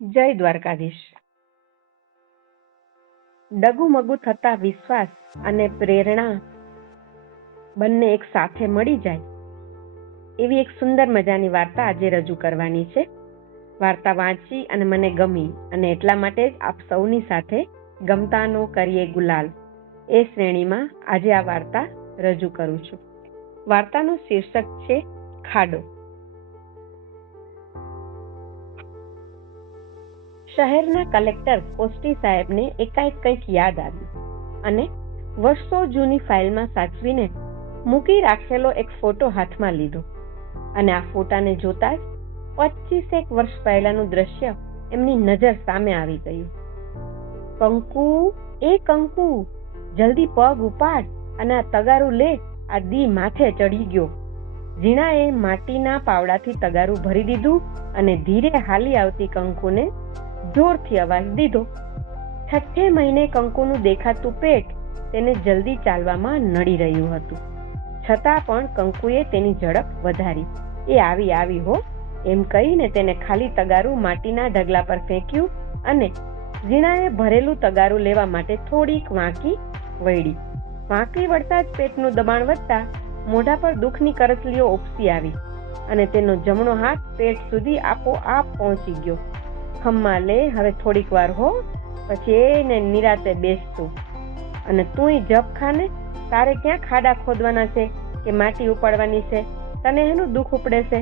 જય દ્વારકાધીશ. ડગુમગુ થતા વિશ્વાસ અને પ્રેરણા બંને એક સાથે મળી જાય. એવી એક સુંદર મજાની વાર્તા આજે રજૂ કરવાની છે. વાર્તા વાંચી અને મને ગમી અને એટલા માટે જ આપ સૌની સાથે ગમતાનો કરીએ ગુલાલ. એ શ્રેણીમાં આજે આ વાર્તા રજૂ કરું છું. વાર્તાનું શીર્ષક છે ખાડો. શહેરના કલેક્ટર કોસ્ટી સાહેબને એકાએક કંઈક યાદ આવ્યું અને વર્ષો જૂની ફાઇલમાં સાચવીને મૂકી રાખેલો એક ફોટો હાથમાં લીધો. અને આ ફોટાને જોતા જ પચીસેક વર્ષ પહેલાનું દ્રશ્ય એમની નજર સામે આવી ગયું. કંકુ, એ કંકુ, જલ્દી પગ ઉપાડ અને આ તગારું લે, આ દી માથે ચડી ગયો. ઝીણાએ માટીના પાવડાથી તગારું ભરી દીધું અને ધીરે હાલી આવતી કંકુને જોરથી અવાજ દીધો. છઠ્ઠે મહિને કંકુનું દેખાતું પેટ તેને જલ્દી ચાલવામાં નડી રહ્યું હતું. છતાં પણ કંકુએ તેની ઝડપ વધારી. એ આવી આવી હો, એમ કહીને તેને ખાલી તગારું માટીના ઢગલા પર ફેંક્યું અને ઝીણાએ ભરેલું તગારું લેવા માટે થોડીક વાંકી વળી વાંકી વળતા જ પેટનું દબાણ વધતા મોઢા પર દુઃખની કરચલીઓ ઉપસી આવી અને તેનો જમણો હાથ પેટ સુધી આપોઆપ પહોંચી ગયો. ખમ્મા લે, હવે થોડીક વાર હો. પછી એને નિરાતે બેસતું. અને તુંય જપ ખાને, તારે ક્યાં ખાડા ખોદવાના છે કે માટી ઉપાડવાની છે? તને એનું દુઃખ ઉપડે છે?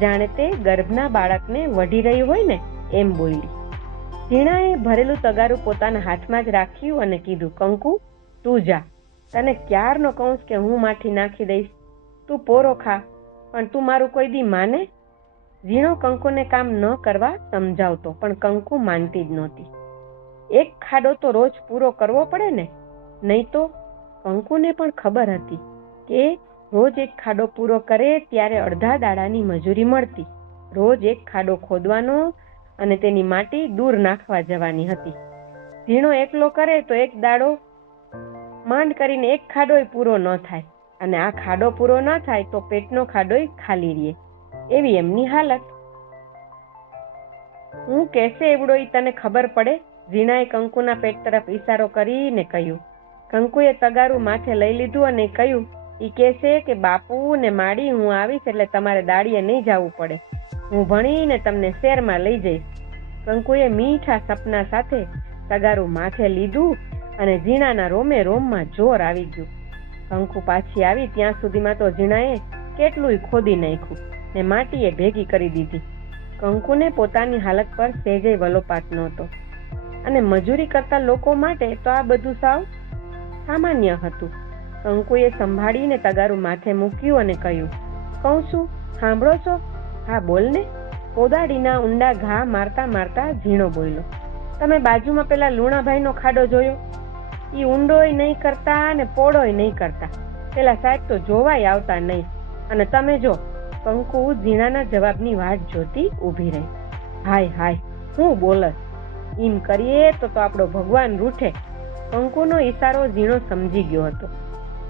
જાણે તે ગર્ભના બાળકને વઢી રહ્યું હોય ને, એમ બોલી. ઝીણાએ ભરેલું તગારું પોતાના હાથમાં જ રાખ્યું અને કીધું, કંકુ, તું જા. તને ક્યારનો કહું કે હું માઠી નાખી દઈશ? તું પોરો ખા, પણ તું મારું કોઈ દી માને? ઝીણો કંકુને કામ ન કરવા સમજાવતો, પણ કંકુ માનતી જ નહોતી. એક ખાડો તો રોજ પૂરો કરવો પડે ને? નહીં તો કંકુને પણ ખબર હતી કે રોજ એક ખાડો પૂરો કરે ત્યારે અડધા દાડાની મજૂરી મળતી. રોજ એક ખાડો ખોદવાનો અને તેની માટી દૂર નાખવા જવાની હતી. ઝીણો એકલો કરે તો એક દાડો માંડ કરીને એક ખાડોય પૂરો ન થાય. અને આ ખાડો પૂરો ન થાય તો પેટનો ખાડોય ખાલી રહે. એવી એમની હાલત. હું કેસે એવડો ઈ તને ખબર પડે? ઝીણાએ કંકુના પેટ તરફ ઈશારો કરીને કહ્યું. કંકુએ તગારું માથે લઈ લીધું અને કહ્યું, ઈ કહેશે કે બાપુ ને માડી હું આવીશ એટલે તમારે દાડીએ નહીં જવું પડે. હું ભણીને તમને શહેરમાં લઈ જઈશ. કંકુએ મીઠા સપના સાથે તગારું માથે લીધું અને ઝીણાના રોમે રોમમાં જોર આવી ગયું. કંકુ પાછી આવી ત્યાં સુધીમાં તો ઝીણાએ કેટલુંય ખોદી નાખ્યું. ને માટીએ ભેગી કરી દીધી. કંકુને પોતાની હાલત પર સહેજે વલોપાટ નહોતો. અને મજૂરી કરતા લોકો માટે તો આ બધું સાવ સામાન્ય હતું. કંકુએ સંભાળીને તગારું માથે મૂક્યું અને કહ્યું, કહું છું, સાંભળો છો? હા બોલને કોદાળીના ઊંડા ઘા મારતા મારતા ઝીણો બોલ્યો, તમે બાજુમાં પેલા લુણાભાઈનો ખાડો જોયો? એ ઊંડોય નહીં કરતા અને પોળોય નહીં કરતા. પેલા સાહેબ તો જોવાય આવતા નહીં. અને તમે જો કંકુ ઝીણાના જવાબની વાટ જોતી ઊભી રહી. હાય હાય, હું બોલસ એમ કરીએ તો તો આપણો ભગવાન રૂઠે. કંકુનો ઈશારો ઝીણો સમજી ગયો હતો.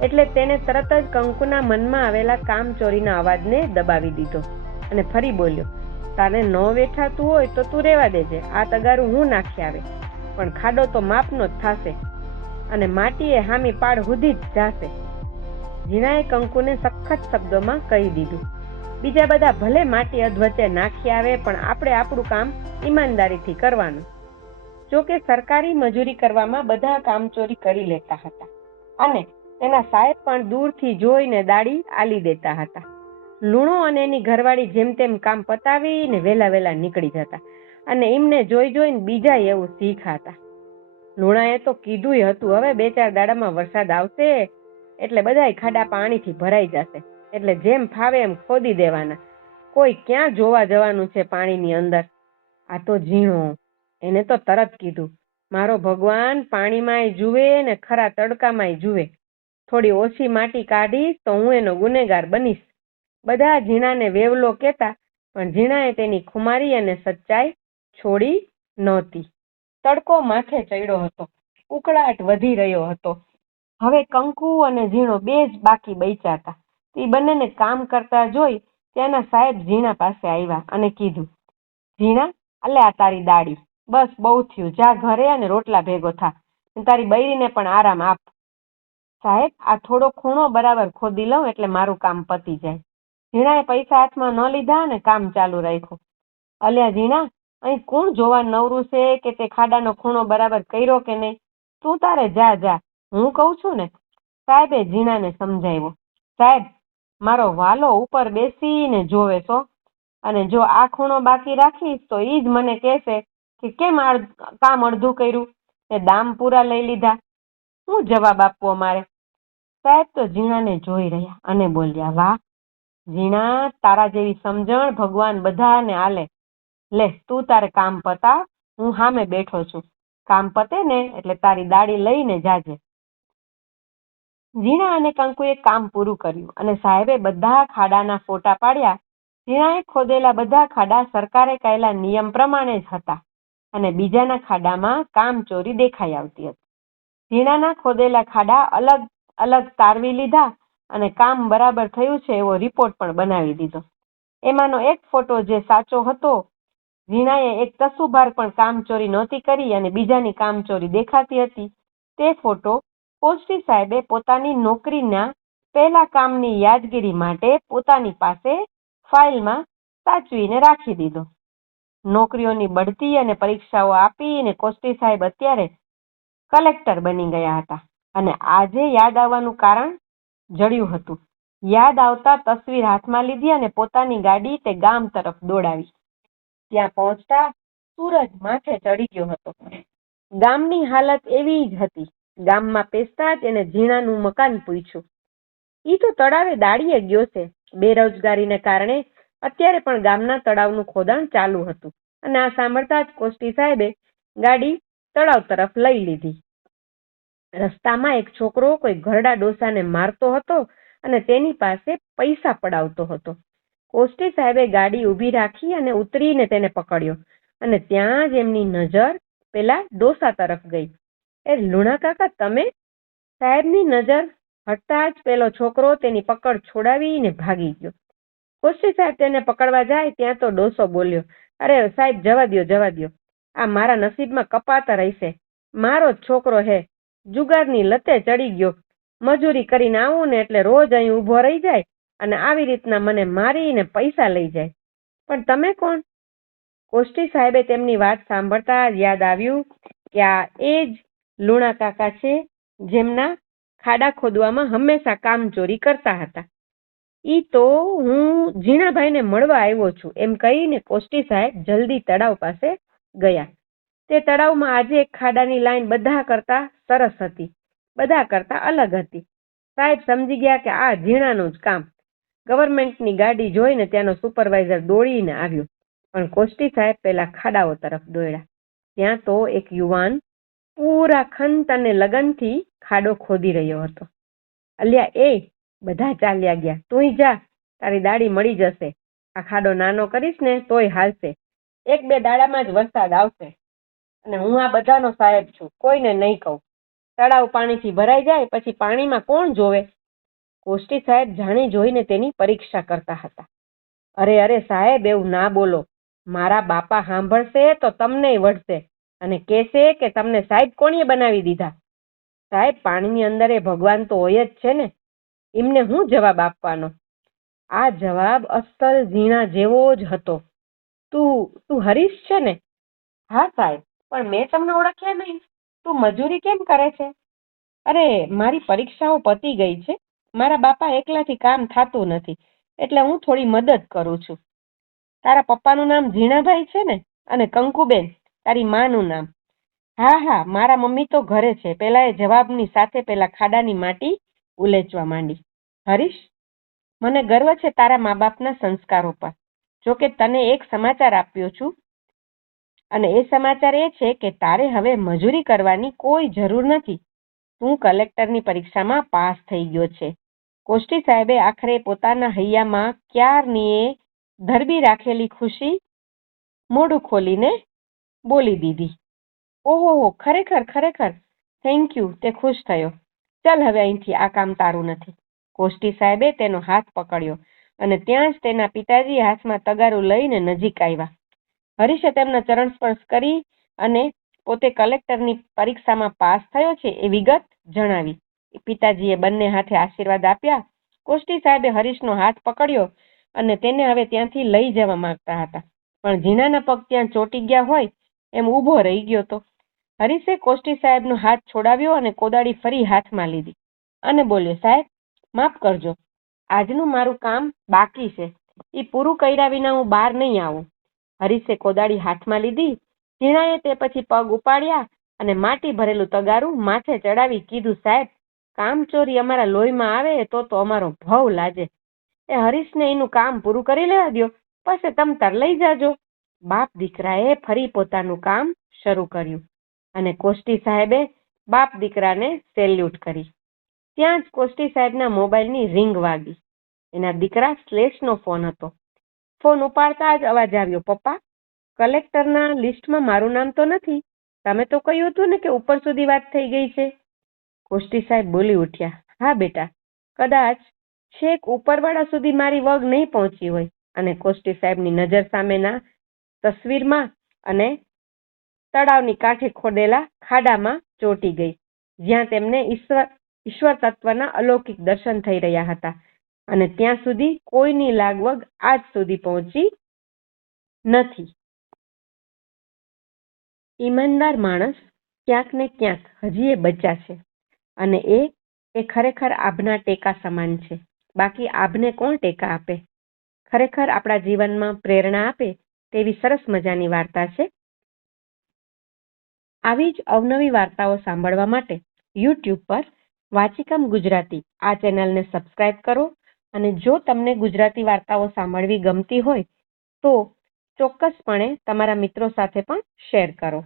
એટલે તેને તરત જ કંકુના મનમાં આવેલા કામચોરીના અવાજને દબાવી દીધો અને ફરી બોલ્યો, તારે ન વેઠાતું હોય તો તું રેવા દેજે. આ તગારું હું નાખી આવે. પણ ખાડો તો માપનો જ થાશે અને માટીએ હામી પાડ હુધી જ જાશે. ઝીણાએ કંકુને સખત શબ્દોમાં કહી દીધું. બીજા બધા ભલે માટી અધવચ્ચે નાખી આવે, પણ આપણે આપણું કામ ઈમાનદારીથી કરવાનું. જો કે સરકારી મજૂરી કરવામાં બધા કામચોરી કરી લેતા હતા. અને તેના સાહેબ પણ દૂરથી જોઈને દાડી આલી દેતા હતા. લૂણો અને એની ઘરવાળી જેમ તેમ કામ પતાવીને વેલા વેલા નીકળી જતા અને એમને જોઈ જોઈને બીજા એવું શીખાતા. લુણાએ તો કીધું હતું, હવે બે ચાર દાડામાં વરસાદ આવશે એટલે બધાય ખાડા પાણીથી ભરાઈ જશે. એટલે જેમ ફાવે એમ ખોદી દેવાના. કોઈ ક્યાં જોવા જવાનું છે પાણીની અંદર? આ તો ઝીણો. એને તો તરત કીધું, મારો ભગવાન પાણીમાંય જુએ ને ખરા તડકામાંય જુએ. થોડી ઓછી માટી કાઢી તો હું એનો ગુનેગાર બનીશ. બધા ઝીણાને વેવલો કહેતા, પણ ઝીણાએ તેની ખુમારી અને સચ્ચાઈ છોડી નહોતી. તડકો માથે ચડ્યો હતો. ઉકળાટ વધી રહ્યો હતો. હવે કંકુ અને ઝીણો બે જ બાકી બચ્યા હતા. એ બંનેને કામ કરતા જોઈ ત્યાંના સાહેબ ઝીણા પાસે આવ્યા અને કીધું, ઝીણા, અલે આ તારી દાડી બસ, બહુ થયું. જા ઘરે અને રોટલા ભેગો થા. તારી બૈરીને પણ આરામ આપ. સાહેબ, આ થોડો ખૂણો બરાબર ખોદી લઉં એટલે મારું કામ પતી જાય. ઝીણાએ પૈસા હાથમાં ન લીધા અને કામ ચાલુ રાખ્યું. અલ્યા ઝીણા, અહીં કોણ જોવા નવરું છે કે તે ખાડાનો ખૂણો બરાબર કર્યો કે નહીં? તું તારે જા જા. હું કહું છું ને. સાહેબે ઝીણાને સમજાવ્યો. સાહેબ મારો વાલો ઉપર બેસીને જોવે છો અને જો આ ખૂણો બાકી રાખીશ તો એ જ મને કહેશે કે કેમ આ કામ અડધું કર્યું? એ દામ પૂરા લઈ લીધા. શું જવાબ આપવો મારે? સાહેબ તો ઝીણાને જોઈ રહ્યા અને બોલ્યા, વાહ, ઝીણા, તારા જેવી સમજણ ભગવાન બધાને આલે. લે, તું તારે કામ પતા, હું સામે બેઠો છું. કામ પતે ને એટલે તારી દાડી લઈને જાજે. ઝીણા અને કંકુએ કામ પૂરું કર્યું અને સાહેબે બધા ખાડાના ફોટા પાડ્યા. ઝીણાએ ખોદેલા બધા ખાડા સરકારે કહેલા નિયમ પ્રમાણે જ હતા અને બીજાના ખાડામાં કામચોરી દેખાઈ આવતી હતી. ઝીણાના ખોદેલા ખાડા અલગ અલગ તારવી લીધા અને કામ બરાબર થયું છે એવો રિપોર્ટ પણ બનાવી દીધો. એમાંનો એક ફોટો જે સાચો હતો, ઝીણાએ એક તસુભાર પણ કામચોરી નહોતી કરી અને બીજાની કામચોરી દેખાતી હતી. તે ફોટો પોસ્ટી સાહેબે પોતાની નોકરીના પહેલા કામની યાદગીરી માટે પોતાની પાસે ફાઇલમાં સાચવીને રાખી દીધો. નોકરીઓની બઢતી અને પરીક્ષાઓ આપીને કોસ્ટી સાહેબ અત્યારે કલેક્ટર બની ગયા હતા અને આજે યાદ આવવાનું કારણ જડ્યું હતું. યાદ આવતા તસવીર હાથમાં લીધી અને પોતાની ગાડી તે ગામ તરફ દોડાવી. ત્યાં પહોંચતા સૂરજ માથે ચડી ગયો હતો. ગામની હાલત એવી જ હતી. ગામમાં પેસતા તેને ઝીણાનું મકાન પૂછ્યું. ઈ તો તળાવે દાડીએ ગયો છે. બેરોજગારીને કારણે અત્યારે પણ ગામના તળાવનું ખોદાણ ચાલુ હતું અને આ સાંભળતા જ કોસ્ટી સાહેબે ગાડી તળાવ તરફ લઈ લીધી. રસ્તામાં એક છોકરો કોઈ ઘરડા ડોસાને મારતો હતો અને તેની પાસે પૈસા પડાવતો હતો. કોસ્ટી સાહેબે ગાડી ઊભી રાખી અને ઉતરીને તેને પકડ્યો અને ત્યાં જ એમની નજર પેલા ડોસા તરફ ગઈ. એ લુણા કાકા, તમે સાહેબની નજર હટતા જ પેલો છોકરો તેની પકડ છોડાવીને ભાગી ગયો. કોશી સાહેબ તેને પકડવા જાય ત્યાં તો ડોસો બોલ્યો, અરે સાહેબ, જવા દો જવા દો આ મારા નસીબમાં કપાતા રહેશે. મારો જ છોકરો હે. જુગારની લતે ચડી ગયો. મજૂરી કરીને આવું ને એટલે રોજ અહીં ઊભો રહી જાય અને આવી રીતના મને મારીને પૈસા લઈ જાય. પણ તમે કોણ? કોષ્ટી સાહેબે તેમની વાત સાંભળતા યાદ આવ્યું કે આ એ જ લુણા કાકા છે, જેમના ખાડા ખોદવામાં હંમેશા કામચોરી કરતા હતા. ઈ તો હું ઝીણાભાઈને મળવા આવ્યો છું, એમ કહીને કોષ્ટી સાહેબ જલ્દી તળાવ પાસે ગયા. તે તળાવમાં આજે એક ખાડાની લાઈન બધા કરતા સરસ હતી, બધા કરતા અલગ હતી. સાહેબ સમજી ગયા કે આ ઝીણાનું જ કામ. ગવર્મેન્ટની ગાડી જોઈને ત્યાંનો સુપરવાઇઝર દોડીને આવ્યો, પણ કોષ્ટી સાહેબ પેલા ખાડાઓ તરફ દોડ્યા. ત્યાં તો એક યુવાન પૂરા ખંત અને લગનથી ખાડો ખોદી રહ્યો હતો. અલ્યા, એ બધા ચાલ્યા ગયા. તુંય જા, તારી દાડી મળી જશે. આ ખાડો નાનો કરીશ ને તોય હાલશે. એક બે દાડામાં જ વરસાદ આવશે. અને હું આ બધાનો સાહેબ છું, કોઈને નહીં કહું. તળાવ પાણીથી ભરાઈ જાય, પછી પાણીમાં કોણ જોવે? કોષ્ટી સાહેબ જાણી જોઈને તેની પરીક્ષા કરતા હતા. અરે અરે સાહેબ, એવું ના બોલો. મારા બાપા સાંભળશે તો તમને વઢશે અને કહેશે કે તમને સાહેબ કોણીએ બનાવી દીધા? સાહેબ, પાણીની અંદર એ ભગવાન તો હોય જ છે ને. એમને હું જવાબ આપવાનો? આ જવાબ અસલ ઝીણા જેવો જ હતો. તું તું હરીશ છે ને? હા સાહેબ, પણ મેં તમને ઓળખ્યા નહીં. તું મજૂરી કેમ કરે છે? અરે, મારી પરીક્ષાઓ પતી ગઈ છે. મારા બાપા એકલાથી કામ થતું નથી, એટલે હું થોડી મદદ કરું છું. તારા પપ્પાનું નામ ઝીણાભાઈ છે ને? અને કંકુબેન. તારી માનું નામ. હા હા, મારા મમ્મી તો ઘરે છે. પેલા એ જવાબની સાથે પેલા ખાડાની માટી ઉલેચવા માંડી. હરીશ, મને ગર્વ છે તારા મા બાપના સંસ્કારો પર. જોકે તને એક સમાચાર આપ્યો છું. અને એ સમાચાર એ છે કે તારે હવે મજૂરી કરવાની કોઈ જરૂર નથી. તું કલેક્ટરની પરીક્ષામાં પાસ થઈ ગયો છે. કોષ્ટી સાહેબે આખરે પોતાના હૈયામાં ક્યારની ધરબી રાખેલી ખુશી મોઢું ખોલીને બોલી દીધી. ઓહો ખરેખર ખરેખર. થેન્ક યુ તે ખુશ થયો. ચાલ હવે અહીંથી આ કામ તારું નથી. કોષ્ટી સાહેબે તેનો હાથ પકડ્યો અને ત્યાં જ તેના પિતાજી હાથમાં તગારું લઈને નજીક આવ્યા. હરીશે તેમના ચરણ સ્પર્શ કરી અને પોતે કલેક્ટરની પરીક્ષામાં પાસ થયો છે એ વિગત જણાવી. પિતાજીએ બંને હાથે આશીર્વાદ આપ્યા. કોષ્ટી સાહેબે હરીશનો હાથ પકડ્યો અને તેને હવે ત્યાંથી લઈ જવા માંગતા હતા. પણ ઝીણાના પગ ત્યાં ચોંટી ગયા હોય એમ ઊભો રહી ગયો તો. હરીશે કોષ્ટી સાહેબનો હાથ છોડાવ્યો અને કોદાળી ફરી હાથમાં લીધી અને બોલ્યો, સાહેબ, માફ કરજો. આજનું મારું કામ બાકી છે. એ પૂરું કર્યા વિના હું બહાર નહીં આવું. હરીશે કોદાળી હાથમાં લીધી, ઝીણાએ તે પછી પગ ઉપાડ્યા અને માટી ભરેલું તગારું માથે ચડાવી કીધું, સાહેબ, કામચોરી અમારા લોહીમાં આવે તો તો અમારો ભવ લાજે. એ હરીશને એનું કામ પૂરું કરી લેવા દો પછી તમ તાર લઈ જાજો. બાપ દીકરાએ ફરી પોતાનું કામ શરૂ કર્યું અને કોષ્ટી સાહેબે બાપ દીકરાને સેલ્યુટ કરી. ત્યાં જ કોષ્ટી સાહેબના મોબાઈલની રિંગ વાગી. એના દીકરા શ્લેષનો ફોન હતો. ફોન ઉપાડતા જ અવાજ આવ્યો, પપ્પા, કલેક્ટરના લિસ્ટમાં મારું નામ તો નથી. તમે તો કહ્યું હતું ને કે ઉપર સુધી વાત થઈ ગઈ છે. કોષ્ટી સાહેબ બોલી ઉઠ્યા, હા બેટા, કદાચ છેક ઉપરવાળા સુધી મારી વગ નહીં પહોંચી હોય. અને કોષ્ટી સાહેબની નજર સામેના તસવીરમાં અને તળાવની કાંઠે ખોદેલા ખાડામાં ચોંટી ગઈ, જ્યાં તેમને ઈશ્વર ઈશ્વર તત્વના અલૌકિક દર્શન થઈ રહ્યા હતા અને ત્યાં સુધી કોઈની લાગવગ આજ સુધી પહોંચી નથી. ઈમાનદાર માણસ ક્યાંક ને ક્યાંક હજી એ બચ્યા છે અને એ એ ખરેખર આભના ટેકા સમાન છે. બાકી આભને કોણ ટેકા આપે? ખરેખર આપણા જીવનમાં પ્રેરણા આપે તેવી સરસ મજાની વાર્તા છે. આવી જ અવનવી વાર્તાઓ સાંભળવા માટે યુટ્યુબ પર વાચિકમ ગુજરાતી આ ચેનલને સબસ્ક્રાઇબ કરો અને જો તમને ગુજરાતી વાર્તાઓ સાંભળવી ગમતી હોય તો ચોક્કસપણે તમારા મિત્રો સાથે પણ શેર કરો.